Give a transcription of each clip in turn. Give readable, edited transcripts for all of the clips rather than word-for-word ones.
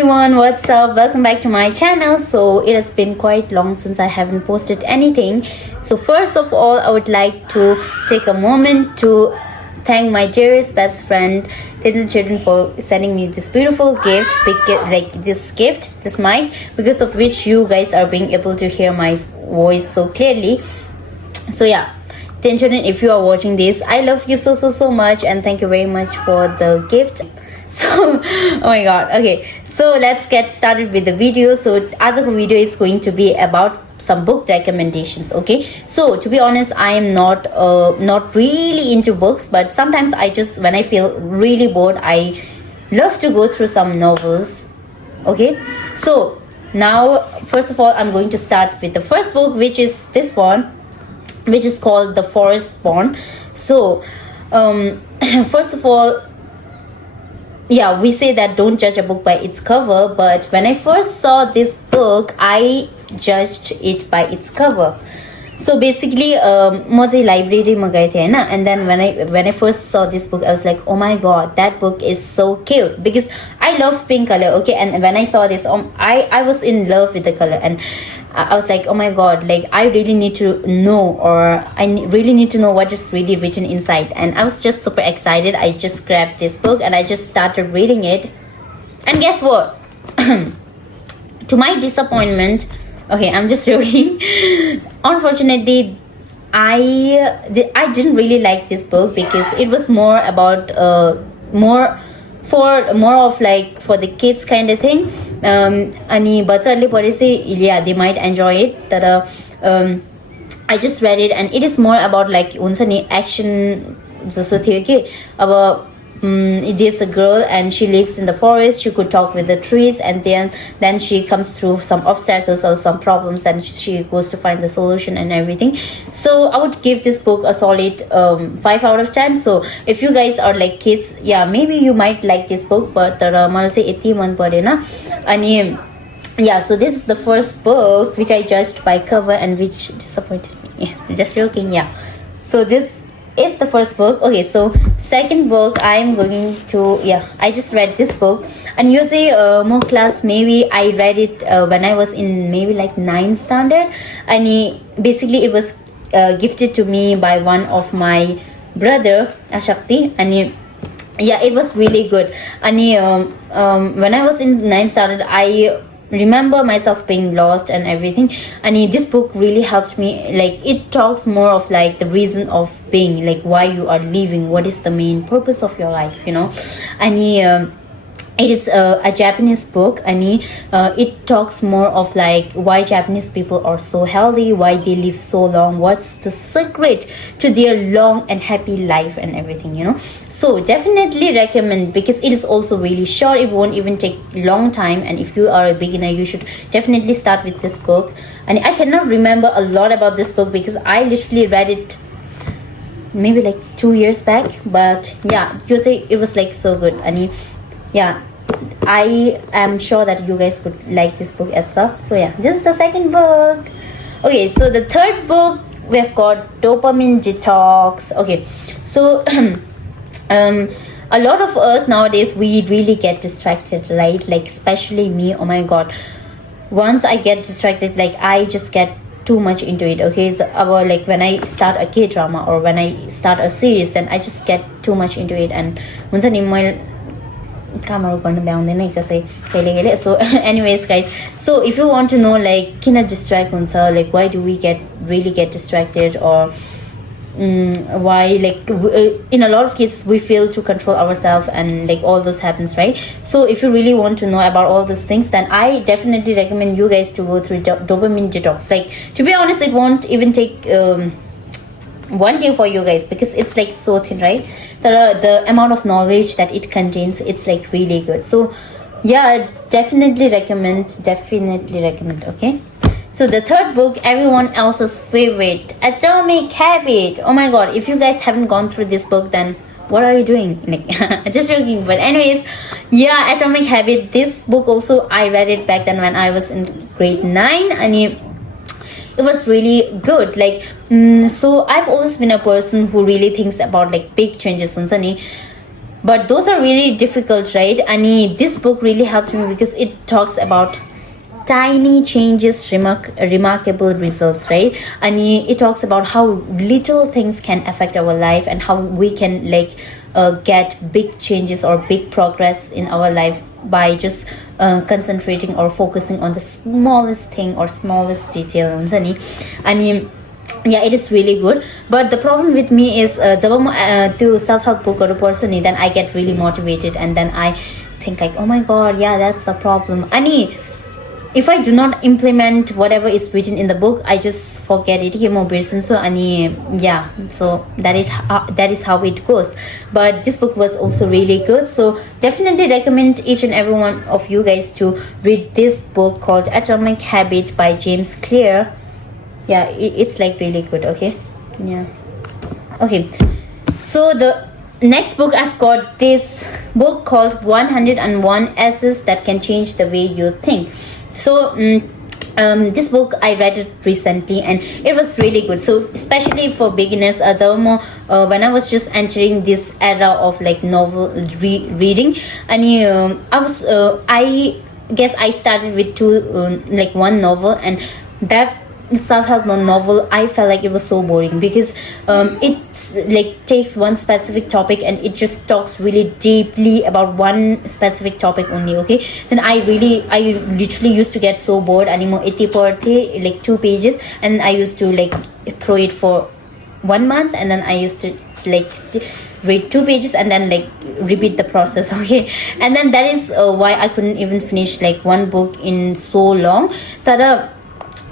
everyone, what's up? Welcome back to my channel. So it has been quite long since I haven't posted anything. So first of all, I would like to take a moment to thank my dearest best friend Tenzin Children for sending me this beautiful gift, this mic, because of which you guys are being able to hear my voice so clearly. So yeah, Tenzin, if you are watching this, I love you so much, and thank you very much for the gift. So oh my god, okay, so let's get started with the video. So as a video is going to be about some book recommendations. Okay, so to be honest, I am not really into books, but sometimes I just, when I feel really bored, I love to go through some novels. Okay, so now first of all, I'm going to start with the first book, which is this one, which is called The Forest Born. So first of all, yeah, we say that don't judge a book by its cover, but when I first saw this book, I judged it by its cover. So basically, म चाहिँ लाइब्रेरीमा गएको थिएँ हैन, and then when I first saw this book, I was like, oh my god, that book is so cute, because I love pink color. Okay, and when I saw this, I was in love with the color, and I was like, oh my god, like I really need to know, or really need to know what is really written inside. And I was just super excited. I just grabbed this book and I just started reading it, and guess what? To my disappointment, okay, I'm just joking. Unfortunately, I didn't really like this book, because it was more about more of like for the kids kind of thing. Ani bachharle pare chai, yeah, they might enjoy it, but I just read it, and it is more about like huncha ni action jasto थियो कि अब there's a girl and she lives in the forest. She could talk with the trees, and then she comes through some obstacles or some problems, and she goes to find the solution and everything. So I would give this book a solid 5 out of 10. So if you guys are like kids, yeah, maybe you might like this book, but मलाई चाहिँ यति मन परेन. अनि yeah, so this is the first book which I judged by cover and which disappointed me. Yeah, just joking. Yeah, so this is the first book. Okay, so second book I'm going to, yeah, I just read this book, and you say more class, maybe I read it when I was in maybe like 9th standard, and basically it was gifted to me by one of my brother Ashakti, and yeah, it was really good. And when I was in 9th standard, I remember myself being lost and everything, and this book really helped me. Like, it talks more of like the reason of being, like why you are living, what is the main purpose of your life, you know. And it is a Japanese book, and it talks more of like why Japanese people are so healthy, why they live so long, what's the secret to their long and happy life and everything, you know. So definitely recommend, because it is also really short. It won't even take long time, and if you are a beginner, you should definitely start with this book. And I cannot remember a lot about this book, because I literally read it maybe like 2 years back, but yeah, you say it was like so good. And yeah, I am sure that you guys would like this book as well. So yeah, this is the second book. Okay, so the third book, we have got Dopamine Detox. Okay, so a lot of us nowadays, we really get distracted, right? Like especially me, oh my god, once I get distracted, like I just get too much into it. Okay, so like when I start a K-drama or when I start a series, then I just get too much into it, and once I so anyways guys, so if you want to know like kina distract huncha, like why do we really get distracted, or why like in a lot of cases we fail to control ourselves, and like all those happens, right? So if you really want to know about all those things, then I definitely recommend you guys to go through Dopamine Detox. Like, to be honest, it won't even take 1 day for you guys, because it's like so thin, right? The amount of knowledge that it contains, it's like really good. So yeah, definitely recommend. Okay, so the third book, everyone else's favorite, Atomic Habit. Oh my god, if you guys haven't gone through this book, then what are you doing? Like, just joking. But anyways, yeah, Atomic Habit, this book also, I read it back then when I was in grade 9, and it was really good. Like so I've always been a person who really thinks about like big changes. but those are really difficult, right? And this book really helped me because it talks about tiny changes, remarkable results, right? And it talks about how little things can affect our life and how we can like get big changes or big progress in our life by just concentrating or focusing on the smallest thing or smallest detail. And yeah, it is really good. But the problem with me is जब म त्यो self help bookहरू पढ्छु नि, then I get really motivated and then I think like, oh my god, yeah, that's the problem. अनि if I do not implement whatever is written in the book, I just forget it. Yeah, so that is how it goes. But this book was also really good, so definitely recommend each and every one of you guys to read this book called Atomic Habit by James Clear. Yeah, it's like really good. Okay, yeah, okay. So the next book, I've got this book called 101 Essays That Can Change the Way You Think. So this book I read it recently and it was really good. So especially for beginners, when I was just entering this era of like novel reading, and I guess I started with like one novel, and that self-help novel, I felt like it was so boring because it's like takes one specific topic and it just talks really deeply about one specific topic only. Okay, then I literally used to get so bored. Anymore 80 like 2 pages, and I used to like throw it for 1 month, and then I used to like read 2 pages and then like repeat the process. Okay, and then that is why I couldn't even finish like one book in so long.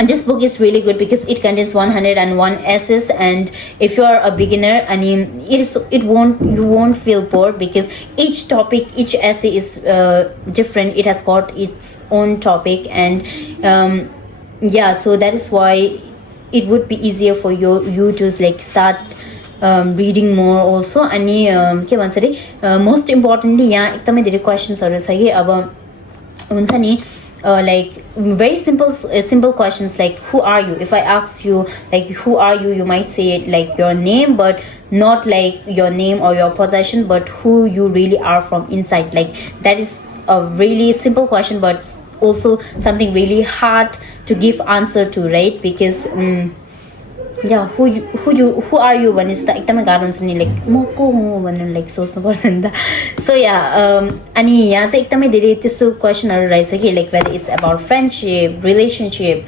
And this book is really good because it contains 101 essays, and if you are a beginner, I mean, you won't feel bored because each essay is different. It has got its own topic, and yeah, so that is why it would be easier for you to like start reading more also. And most importantly, yeah, एकदमै धेरै क्वेशन्सहरु छ कि अब हुन्छ नि, like very simple questions like who are you. If I ask you like who are you, you might say it like your name, but not like your name or your possession, but who you really are from inside. Like that is a really simple question, but also something really hard to give answer to, right? Because yeah, who are you when it's एकदमै गाह्रो हुन्छ नि, like म को हुँ भनेर like सोच्नु पर्छ नि त. So yeah, अनि यहाँ चाहिँ एकदमै धेरै त्यस्तो क्वेशनहरु रहेछ कि like whether it's about friendship, relationship,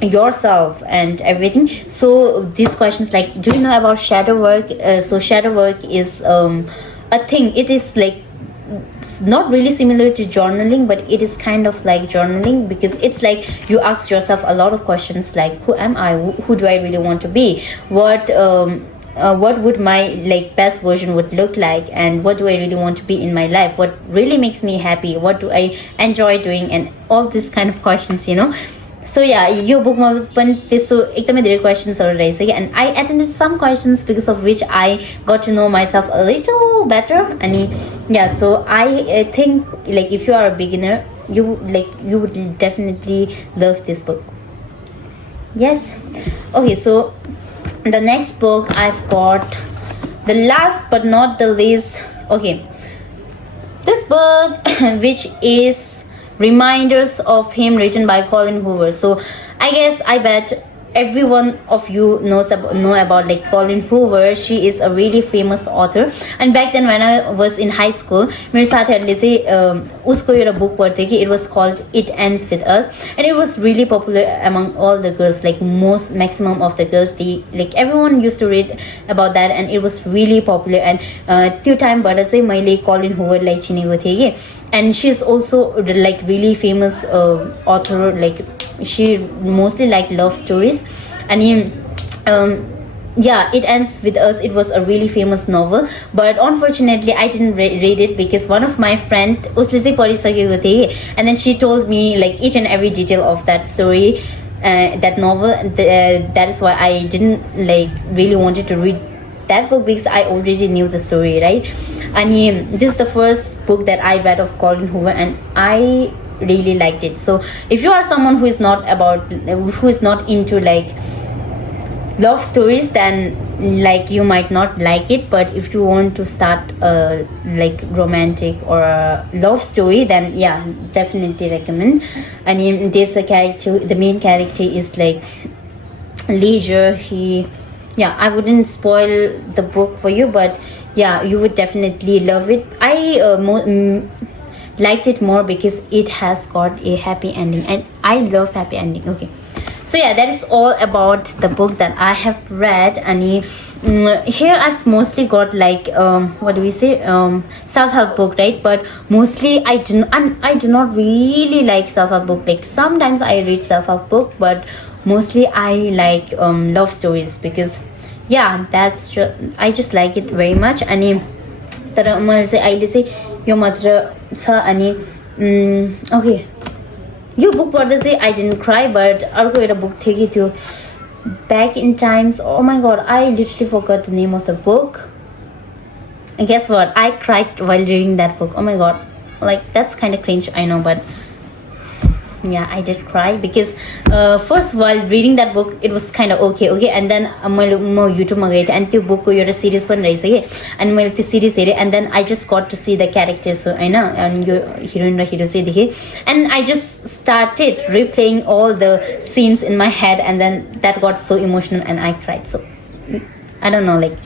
yourself and everything. So these questions like, do you know about shadow work? So shadow work is a thing. It is like it's not really similar to journaling, but it is kind of like journaling because it's like you ask yourself a lot of questions like who am I, who do I really want to be, what would my like best version would look like, and what do I really want to be in my life, what really makes me happy, what do I enjoy doing, and all these kind of questions, you know. So yeah, यो बुकमा पनि त्यस्तो एकदमै धेरै क्वेशन्सहरु रहेछ कि, and I attended some questions because of which I got to know myself a little better. And yeah, so I think like if you are a beginner, you would definitely love this book. Yes. Okay, so the next book I've got, the last but not the least, okay, this book which is Reminders of Him, written by Colin Hoover. So I bet every one of you know about like Colin Hoover. She is a really famous author, and back then when I was in high school, मेरो साथीहरुले चाहिँ उसको एउटा book पढ्थे कि, it was called It Ends With Us, and it was really popular among all the girls, like maximum of the girls, they like everyone used to read about that, and it was really popular. And त्यो टाइमबाट चाहिँ मैले Colin Hoover लाई चिनेको थिएँ कि, and she's also like really famous author. Like she mostly like love stories, and yeah, It Ends With Us, it was a really famous novel, but unfortunately I didn't read it because one of my friend उसले चाहिँ पढिसकेको थिए, and then she told me like each and every detail of that story, that novel. That is why I didn't like really wanted to read that book because I already knew the story, right? And this is the first book that I read of Colin Hoover, and I really liked it. So if you are someone who is not into like love stories, then like you might not like it, but if you want to start a like romantic or a love story, then yeah, definitely recommend. And there's a character, the main character is like leisure. He, yeah, I wouldn't spoil the book for you, but yeah, you would definitely love it. I liked it more because it has got a happy ending, and I love happy ending. Okay, so yeah, that is all about the book that I have read. And here I've mostly got like what do we say, self-help book, right? But mostly I do not really like self-help book. Like sometimes I read self-help book, but mostly I like love stories, because yeah, that's I just like it very much. अनि तर मैले चाहिँ अहिले चाहिँ यो मात्र छ. अनि okay, यो book पढ्दा चाहिँ आई डिडन्ट क्राई, बट अर्को एउटा बुक थियो कि त्यो back in times. Oh my god, I literally forgot the name of the book. And guess what? I cried while reading that book. Oh my god. Like, that's kind of cringe, I know, but yeah, I did cry because first, while reading that book, it was kind of okay, and then मैले म युट्युबमा गएको थिएँ, अनि त्यो बुकको एउटा series पनि रहेछ कि, अनि मैले त्यो सिरिज हेरेँ, and then I just got to see the characters, होइन, अनि यो हिरोइन र हिरो चाहिँ देखेँ, and I just started replaying all the scenes in my head, and then that got so emotional and I cried. So I don't know, like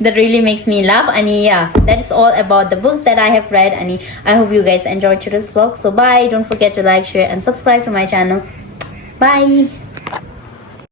that really makes me laugh. And yeah, that is all about the books that I have read. And I hope you guys enjoyed today's vlog. So bye, don't forget to like, share and subscribe to my channel. Bye.